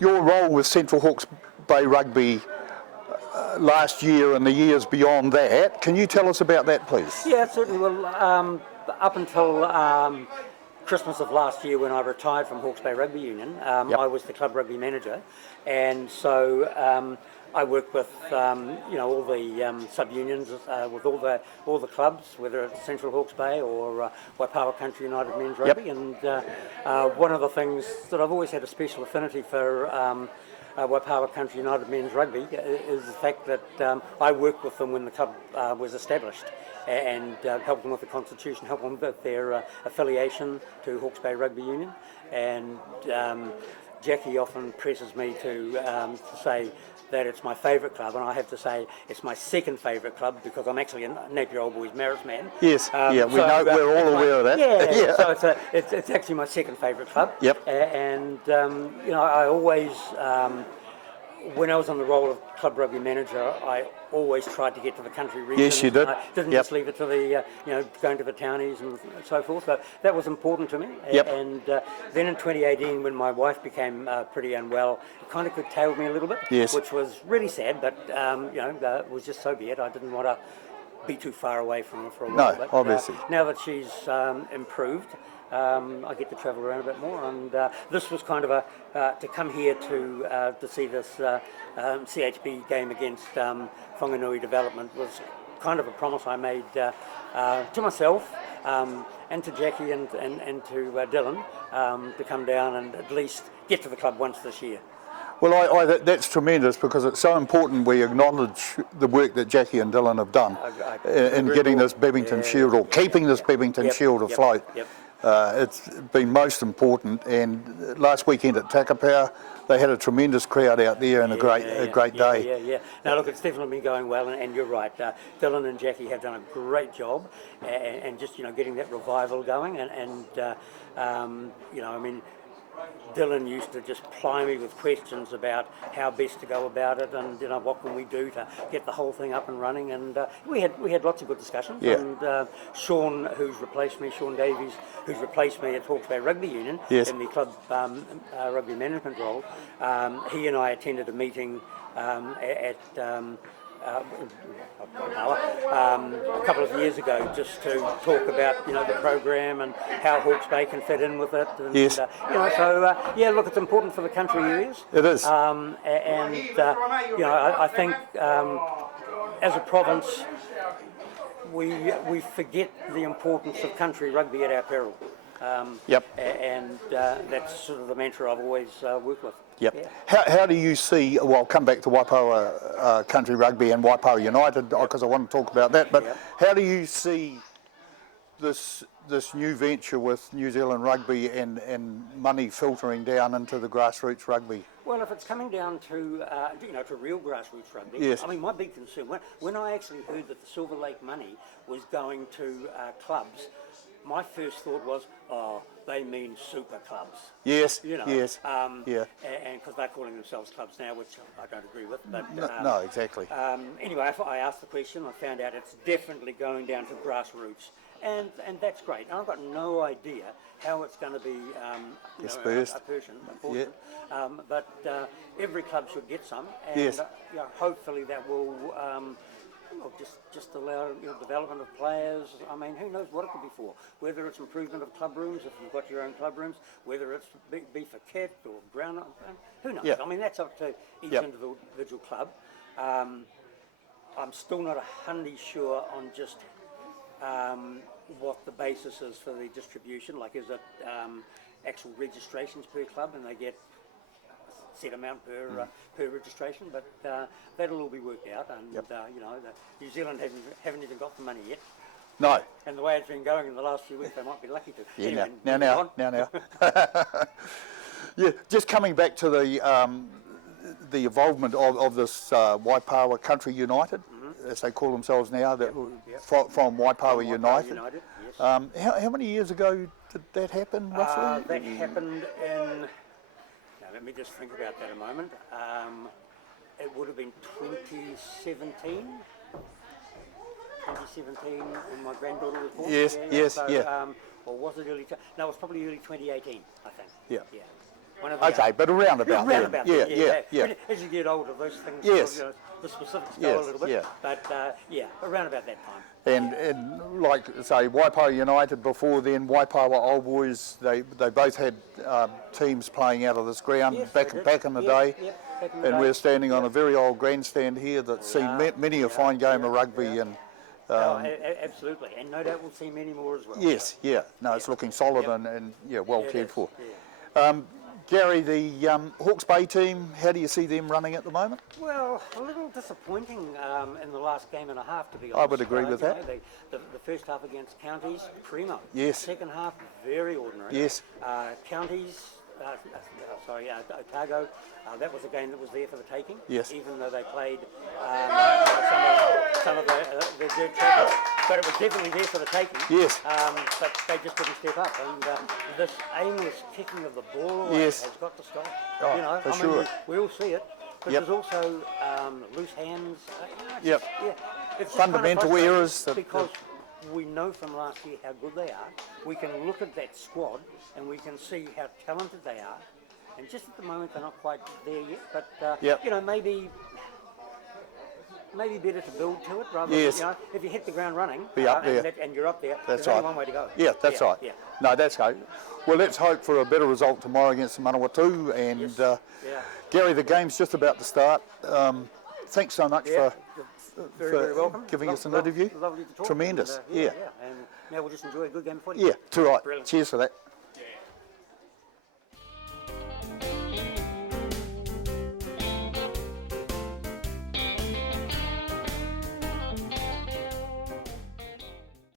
your role with Central Hawke's Bay Rugby last year and the years beyond that. Can you tell us about that, please? Yeah, certainly. Well, up until Christmas of last year, when I retired from Hawke's Bay Rugby Union, I was the club rugby manager, and so I worked with all the sub-unions, with all the clubs, whether it's Central Hawke's Bay or Waipawa Country United Men's Rugby. And one of the things that I've always had a special affinity for Waipawa Country United Men's Rugby is the fact that I worked with them when the club was established, and helped them with the constitution, helped them with their affiliation to Hawke's Bay Rugby Union. And Jackie often presses me to say that it's my favourite club, and I have to say it's my second favourite club because I'm actually a Napier Old Boys Marist man. Yes, we're all aware of that. Yeah, so it's actually my second favourite club. Yep. And I always, when I was on the role of club rugby manager, I always tried to get to the country regions. Yes, you did. I didn't just leave it to the, going to the townies and so forth. So that was important to me. Yep. And then in 2018, when my wife became pretty unwell, it kind of curtailed me a little bit, which was really sad, but, it was just so be it. I didn't want to be too far away from her for a while. No, but, obviously. Now that she's improved, I get to travel around a bit more, and this was kind of to come here to see this CHB game against Whanganui Development was kind of a promise I made to myself and to Jackie and to Dylan to come down and at least get to the club once this year. Well, that's tremendous because it's so important we acknowledge the work that Jackie and Dylan have done in getting this Bevington Shield or keeping this Bevington Shield afloat. It's been most important, and last weekend at Takapau they had a tremendous crowd out there and a great day. Yeah. Now look, it's definitely been going well, and you're right. Dylan and Jackie have done a great job, and just getting that revival going, and I mean, Dylan used to just ply me with questions about how best to go about it, and what can we do to get the whole thing up and running. And we had lots of good discussions. Yeah. And Sean, who's replaced me, Sean Davies, who's replaced me at Hawke's Bay Rugby Union in the club rugby management role, he and I attended a meeting at a couple of years ago, just to talk about the program and how Hawke's Bay can fit in with it. And, look, it's important for the country areas. It is. I think as a province, we forget the importance of country rugby at our peril. And that's sort of the mantra I've always worked with. Yep. Yeah. How do you see, well, I'll come back to Waipawa Country Rugby and Waipawa United because I want to talk about that, but how do you see this new venture with New Zealand Rugby and money filtering down into the grassroots rugby? Well, if it's coming down to to real grassroots rugby, yes. I mean, my big concern, when I actually heard that the Silver Lake money was going to clubs, my first thought was, they mean super clubs. Yes, yes. And because they're calling themselves clubs now, which I don't agree with. But no, exactly. Anyway, I asked the question. I found out it's definitely going down to grassroots, and that's great. And I've got no idea how it's going to be dispersed. A portion. But every club should get some, and hopefully that will. Just allow development of players. I mean, who knows what it could be for? Whether it's improvement of club rooms, if you've got your own club rooms, whether it's be for kit or ground, who knows? I mean, that's up to each individual club. I'm still not 100% sure on just what the basis is for the distribution. Like, is it actual registrations per club, and they get set amount per registration, but that'll all be worked out, and New Zealand haven't even got the money yet. No. And the way it's been going in the last few weeks, they might be lucky to. Yeah. Anyway, now. Yeah, just coming back to the involvement of this Waipawa Country United, as they call themselves now, from Waipawa United. Yes. How many years ago did that happen, roughly? That happened in. Let me just think about that a moment. It would have been 2017 when my granddaughter was born. Yes. Or was it early? No, it was probably early 2018, I think. Yeah. One of the Okay, but around about round then. about Yeah, there, yeah. As you get older, those things, Yes. sort of, the specifics Yes, go a little bit. yeah. But yeah, around about that time. And like say Waipawa United before then, Waipawa Old Boys, they both had teams playing out of this ground Yes, back they did. back in the Yep, day. yep, back in the And day. we're standing on a Yep. very old grandstand here that's seen many a fine game of rugby. And Absolutely, and no doubt we'll see many more as well. yes, yeah, no, it's looking solid Yep. and yeah, well Yeah, it cared is, for. yeah. Gary, the Hawke's Bay team, how do you see them running at the moment? Well, a little disappointing in the last game and a half, to be honest. I would agree with you that. know, the first half against Counties, primo. Yes. Second half, very ordinary. Yes. Counties, Otago, that was a game that was there for the taking. Yes. Even though they played some of the dirt trackers, but it was definitely there for the taking. Yes. But they just didn't step up, and this aimless kicking of the ball away Yes. has got to stop. Oh, you know, for I mean, sure. we all see it. But Yep. there's also loose hands. Yep. Yeah, it's just Fundamental kind of frustrating errors that- because we know from last year how good they are. We can look at that squad and we can see how talented they are. And just at the moment, they're not quite there yet. But Yep. you know, maybe better to build to it rather Yes. than, you know, if you hit the ground running Be up there. and you're up there. That's there's right. only one way to go. Yeah, that's right. Yeah. No, that's right. Well, let's hope for a better result tomorrow against the Manawatu. And Yes. Yeah. Gary, the game's just about to start. Thanks so much Yeah. for Very welcome. giving us an interview. Lovely to talk. Tremendous. And, Yeah. And now we'll just enjoy a good game of footy. Yeah, too right. Brilliant. Cheers for that.